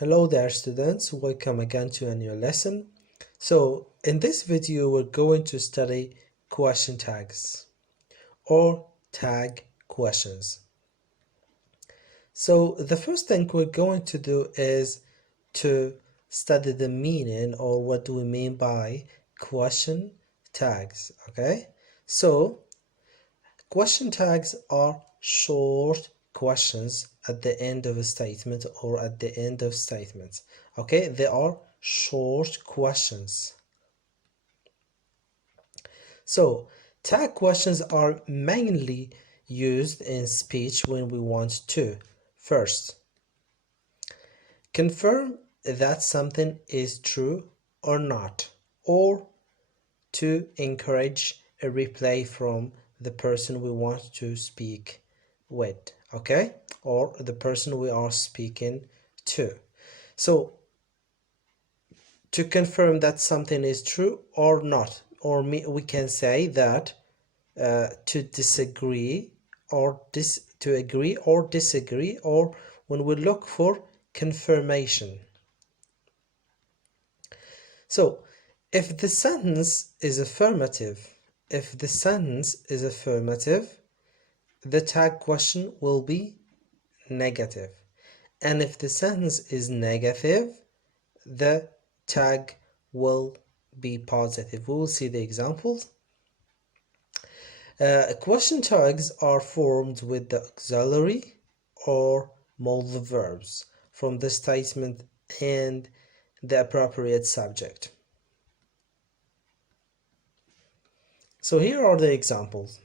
Hello there students, welcome again to a new lesson. So in this video we're going to study question tags or tag questions. So the first thing we're going to do is to study the meaning or what do we mean by question tags, okay? So question tags are short questions at the end of a statement or at the end of statements. Okay, they are short questions. So, tag questions are mainly used in speech when we want to first confirm that something is true or not, or to encourage a reply from the person we want to speak with, okay, or the person we are speaking to. So to confirm that something is true or not, or we can say that to disagree or to agree or disagree, or when we look for confirmation. So if the sentence is affirmative, the tag question will be negative. And if the sentence is negative, the tag will be positive. We will see the examples. Question tags are formed with the auxiliary or modal verbs from the statement and the appropriate subject. So here are the examples.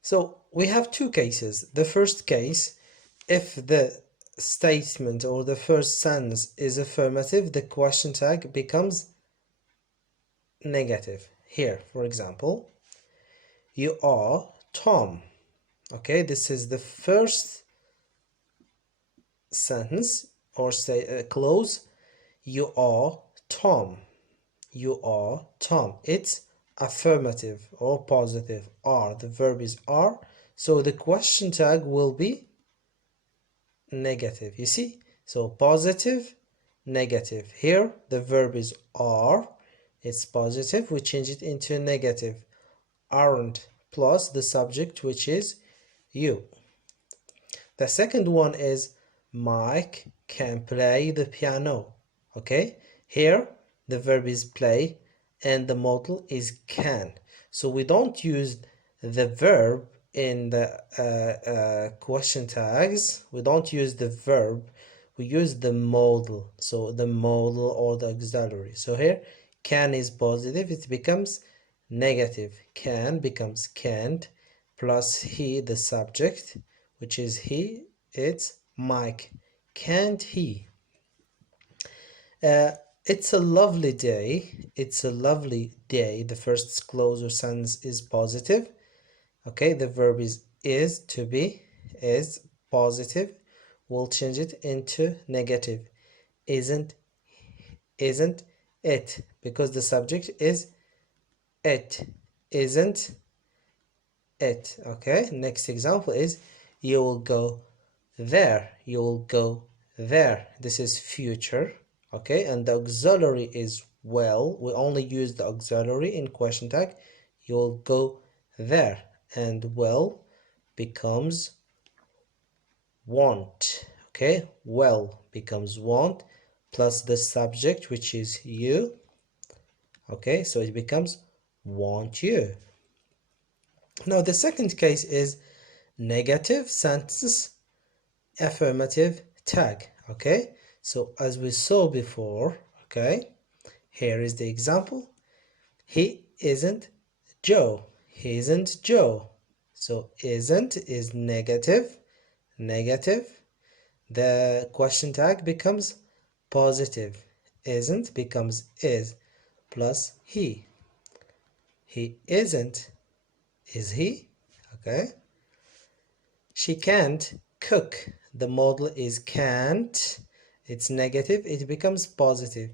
So we have two cases. The first case, if the statement or the first sentence is affirmative, the question tag becomes negative. Here, for example, you are Tom. Okay, this is the first sentence or say clause. You are Tom. You are Tom. It's affirmative or positive. Are, the verb is are, so the question tag will be negative. You see, so positive, negative. Here the verb is are, it's positive, we change it into negative. Aren't plus the subject, which is you. The second one is Mike can play the piano. Okay, here the verb is play and the modal is can. So we don't use the verb in the question tags. We don't use the verb, we use the modal. So the modal or the auxiliary. So here can is positive, it becomes negative. Can becomes can't plus he, the subject, which is he, it's Mike. Can't he? It's a lovely day. It's a lovely day. The first clause or sentence is positive. Okay, the verb is to be, is positive. We'll change it into negative. Isn't it? Because the subject is it. Isn't it? Okay, next example is you will go there. You will go there. This is future. Okay, and the auxiliary is will. We only use the auxiliary in question tag. You'll go there, and will becomes want. Okay, will becomes want plus the subject, which is you. Okay, so it becomes want you. Now the second case is negative sentence, affirmative tag. Okay, so as we saw before, okay, here is the example. He isn't Joe. He isn't Joe. So isn't is negative. The question tag becomes positive. Isn't becomes is plus he. He isn't. Is he? Okay. She can't cook. The modal is can't. It's negative. It becomes positive.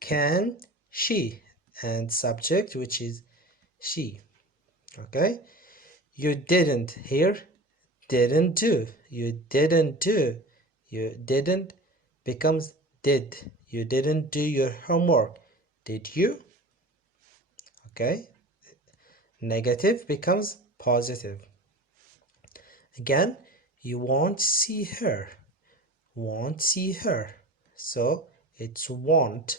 Can she? And subject, which is she. Okay. You didn't. Here, didn't do. You didn't do. You didn't becomes did. You didn't do your homework. Did you? Okay. Negative becomes positive. Again, you won't see her. Won't see her. So it's won't.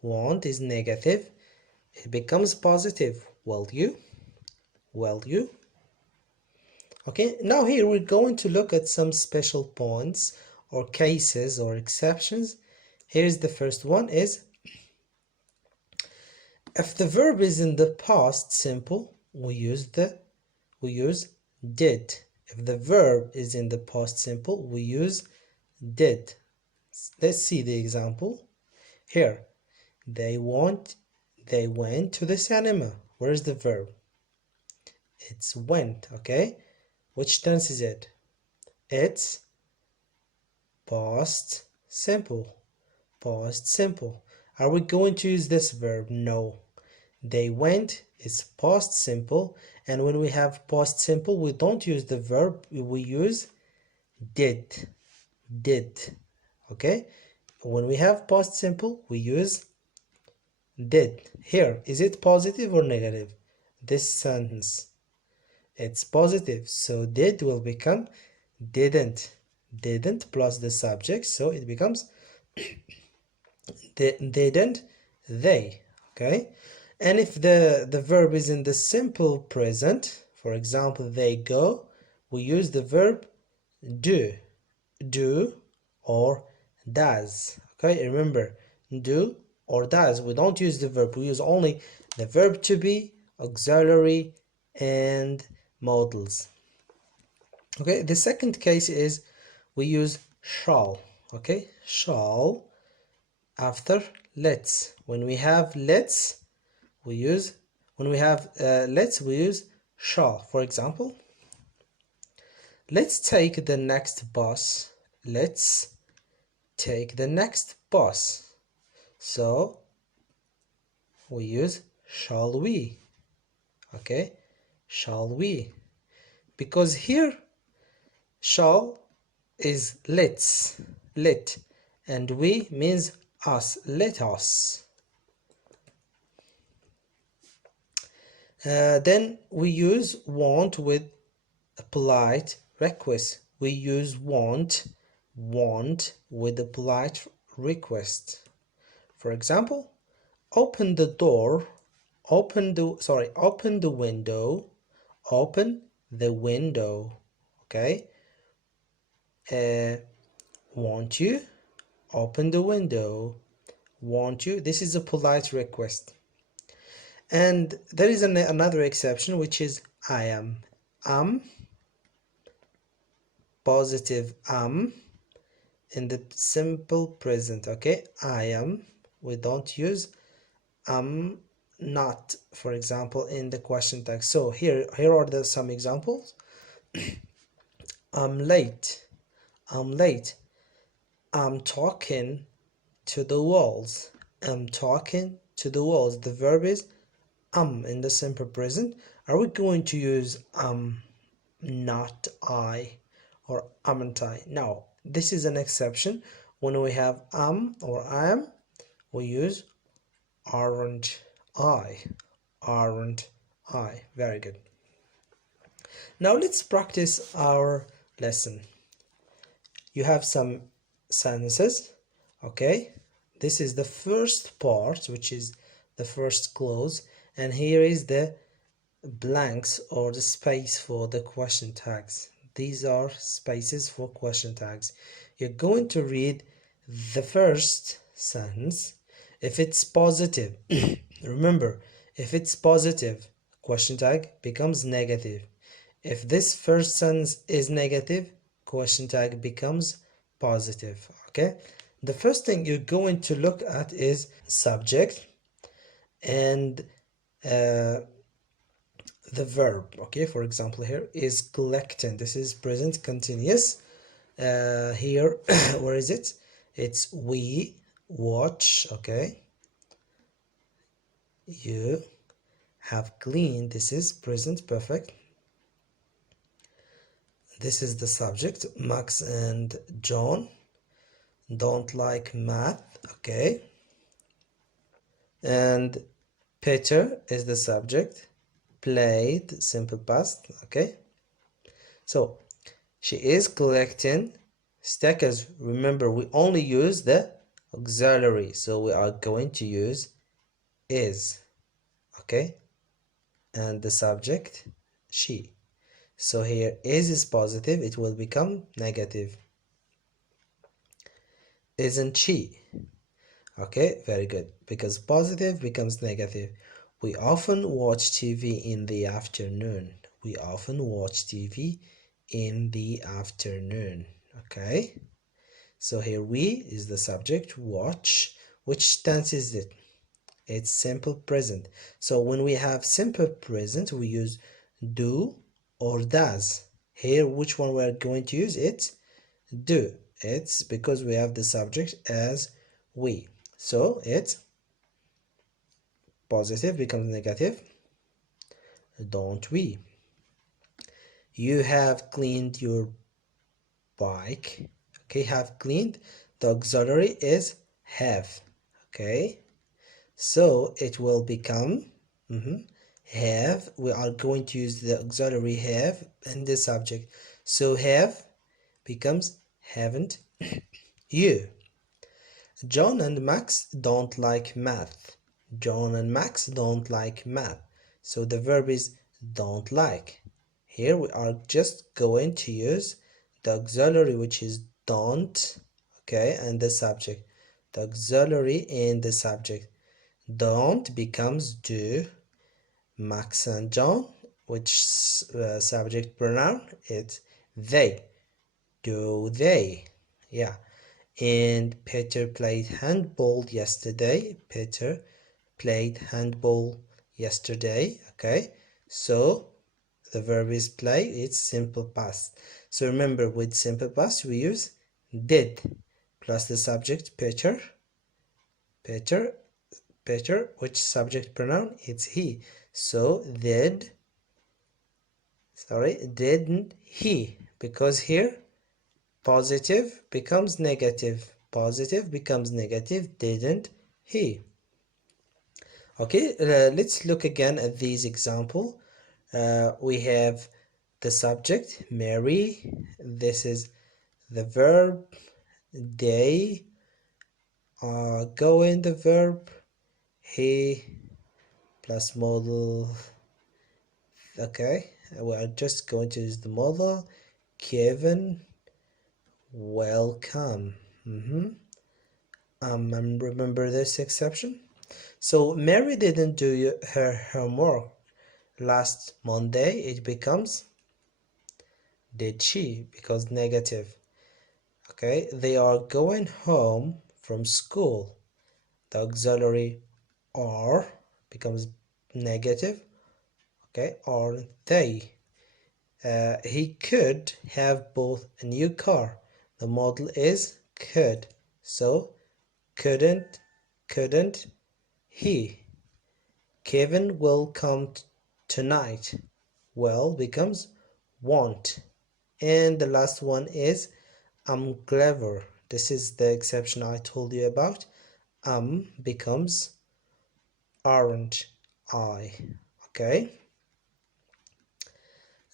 Won't is negative. It becomes positive. Will you? Will you? Okay, now here we're going to look at some special points or cases or exceptions. Here's the first one is if the verb is in the past simple, we use did. If the verb is in the past simple, we use did. Let's see the example. Here, they went to the cinema. Where's the verb? It's went, okay? Which tense is it? It's past simple. Past simple. Are we going to use this verb? No. They went is past simple, and when we have past simple, we don't use the verb, we use did. Did. Okay? When we have past simple, we use did. Here, is it positive or negative? This sentence. It's positive, so did will become didn't. Didn't plus the subject, so it becomes didn't they. Okay? And if the verb is in the simple present, for example, they go, we use the verb do. Do or does. Okay, remember, do or does. We don't use the verb, we use only the verb to be, auxiliary, and modals. Okay, the second case is we use shall. Okay, shall after let's. When we have let's, we use we use shall. For example, let's take the next bus. Let's take the next bus. So we use shall we. Okay, shall we, because here shall is let's, let, and we means us, let us. Then we use want with a polite request. We use want with a polite request. For example, open the door, open the window, open the window. Okay, won't you open the window? Won't you? This is a polite request. And there is another exception, which is I am. Positive in the simple present. Okay, I am. We don't use not, for example, in the question tag. So here are some examples. I'm late. I'm late. I'm talking to the walls. I'm talking to the walls. The verb is in the simple present. Are we going to use not I or amn't I? No, this is an exception. When we have or I am, we use aren't I. Aren't I. Very good. Now let's practice our lesson. You have some sentences. Okay, this is the first part, which is the first clause, and here is the blanks or the space for the question tags. These are spaces for question tags. You're going to read the first sentence. If it's positive, remember, if it's positive, question tag becomes negative. If this first sentence is negative, question tag becomes positive. Okay, the first thing you're going to look at is subject and the verb. Okay, for example, here is collecting. This is present continuous. Here where is it? It's we watch. Okay, you have cleaned. This is present perfect. This is the subject, Max and John. don't like math. Okay, and Peter is the subject, played, simple past. Okay, so she is collecting stickers. Remember, we only use the auxiliary, so we are going to use is. Okay, and the subject, she. So here is positive, it will become negative. Isn't she? Okay, very good. Because positive becomes negative. We often watch TV in the afternoon. We often watch TV in the afternoon. Okay, so here we is the subject, watch. Which tense is it? It's simple present. So when we have simple present, we use do or does. Here, which one we are going to use? It's do. It's because we have the subject as we. So it's positive becomes negative. Don't we? You have cleaned your bike. Okay, have cleaned. The auxiliary is have. Okay, so it will become have. We are going to use the auxiliary have in the subject. So have becomes haven't you. John and Max don't like math. John and Max don't like math. So the verb is don't like. Here we are just going to use the auxiliary, which is don't, okay, and the subject. The auxiliary in the subject. Don't becomes do. Max and John, which subject pronoun, it's they. Do they? Yeah. And Peter played handball yesterday. Peter played handball yesterday. Okay, so the verb is play, it's simple past. So remember, with simple past we use did plus the subject Peter. Peter, Peter, which subject pronoun? It's he. So didn't he? Because here positive becomes negative. Positive becomes negative. Didn't he? Okay, let's look again at these example. We have the subject, Mary. This is the verb, they. Go in the verb, he plus model. Okay, we are just going to use the model. Kevin, welcome. Remember this exception? So Mary didn't do her homework last Monday. It becomes did she, because negative. Okay, they are going home from school. The auxiliary are becomes negative. Okay, are they. He could have bought a new car. The model is could. So couldn't he. Kevin will come tonight. Will becomes won't. And the last one is I'm clever. This is the exception I told you about. Becomes aren't I. Okay.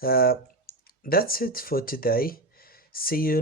Uh, that's it for today. See you